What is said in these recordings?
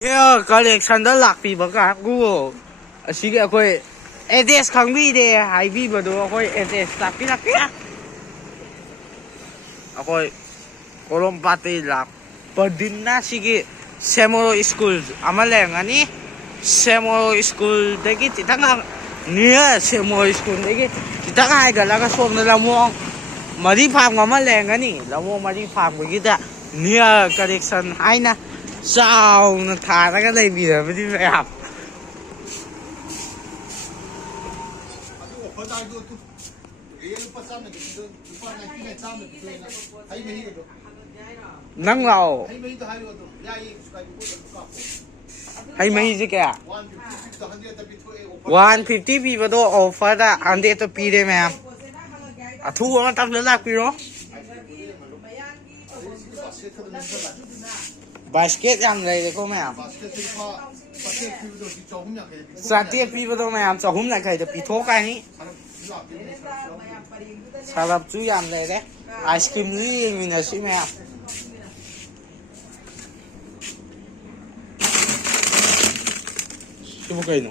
Yeah, collection da lakpi baka Google. Sige ako'y address kang bide, hay biba do ako'y address lakpi lakpi. Ako'y kolom pati lak. Padin na sige Semoro School. Amaleng ani Semoro School dagi titanga niya Semoro School dagi titanga ay galaga som na lamong maripang mamaleng ani lamong maripang bigita niya collection ay na sao nó thả ra cái này vì là đi mẹ học nắng lầu hay mấy gì kìa 150 people đó offer đã ăn để tôi pi đây mẹ à thu nó tăng lên là pi đó basket yang này cô mẹ sa tiết pi vào đâu mẹ cho hôm nay cái được pi thô cái ní sa lập chú yang này đấy ice cream gì mình là gì mẹ cái cái nó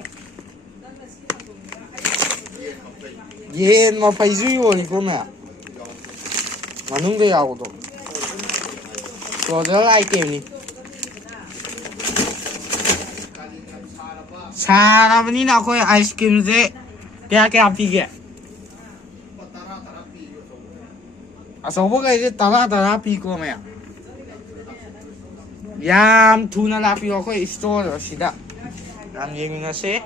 yen mà phải duy rồi cô mẹ mà nung cái nào đó rồi đó là item này 사람이나 거의 아이스크림제 깨깨 아피게 아 저거가 이제 따라 피고 뭐야 얌 투나 라피고 거의 스토어 시다 남 예민하세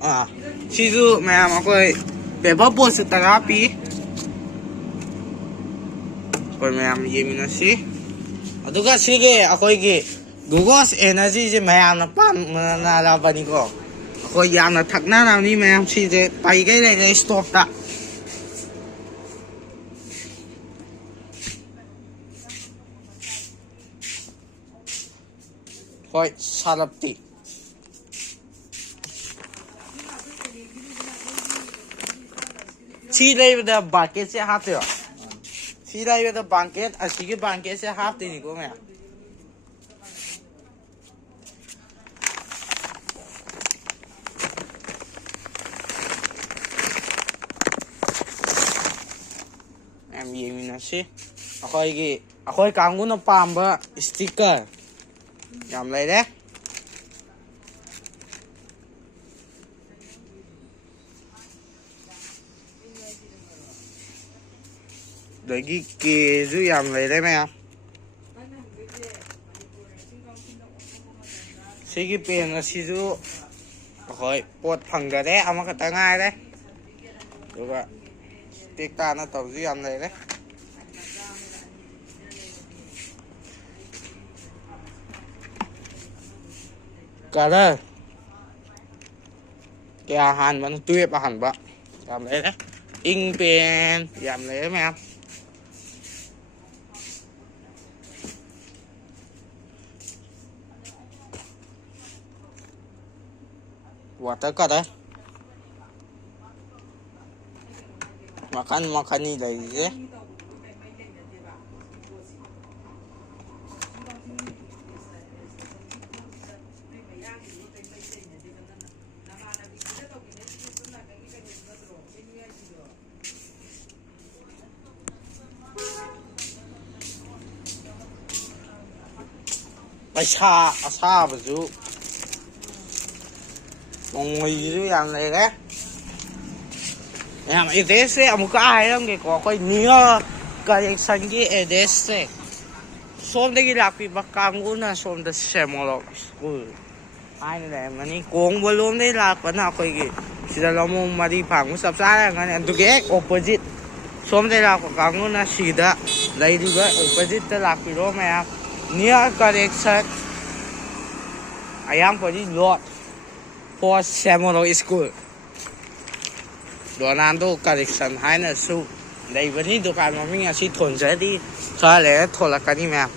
아 시즈 뭐야 거의 페퍼 보스 따라 피 거의 뭐야 예민하세 아두가 시게 아 거기 Google energy chứ mẹ nó pan là bani ko. Ko yam na thak na nào ni mẹ chi je pai cái này stop ta. Koi salapti. Chi đây với bucket sẽ half rồi. Chi đây với bucket, à chỉ cái bucket sẽ half thì cô mẹ. Gì mình nói xí, akhoi càng muốn nó pam ba sticker, làm lại đấy. Đấy cái kia chú làm lại đấy mẹ. Xí cái tiền là xí chú, akhoi bột phẳng cái đấy, ama cái tay ngay đấy, được ạ. Tiếc ta nó tàu duy âm này đấy cả đây cái hàn vẫn tuyệt và hẳn vậy làm đấy đấy in pen làm đấy mấy em quả tới cả đấy makan ni lagi je. Asa baju. Ngồi dưới ăn này đấy. Em address ấy một cái ai đó cái có cái nhiều cái sản cái address ấy xóm đấy cái lạc bị bắt cang cũng là xóm đất Semoro School ai này mà ní cuồng bơ luôn đấy là vẫn là cái chỉ là nó mà đi phẳng cũng sắp xa là cái này cái opposite xóm đấy là cang cũng là xí đó lấy đi cái opposite đó lạc bị đó mà nhiều cái sản ai am phải đi lot for Semoro School Donando collection hai là su đây vẫn đi được cái mà mình chỉ thuần sẽ đi thôi lẽ thôi là cái gì mà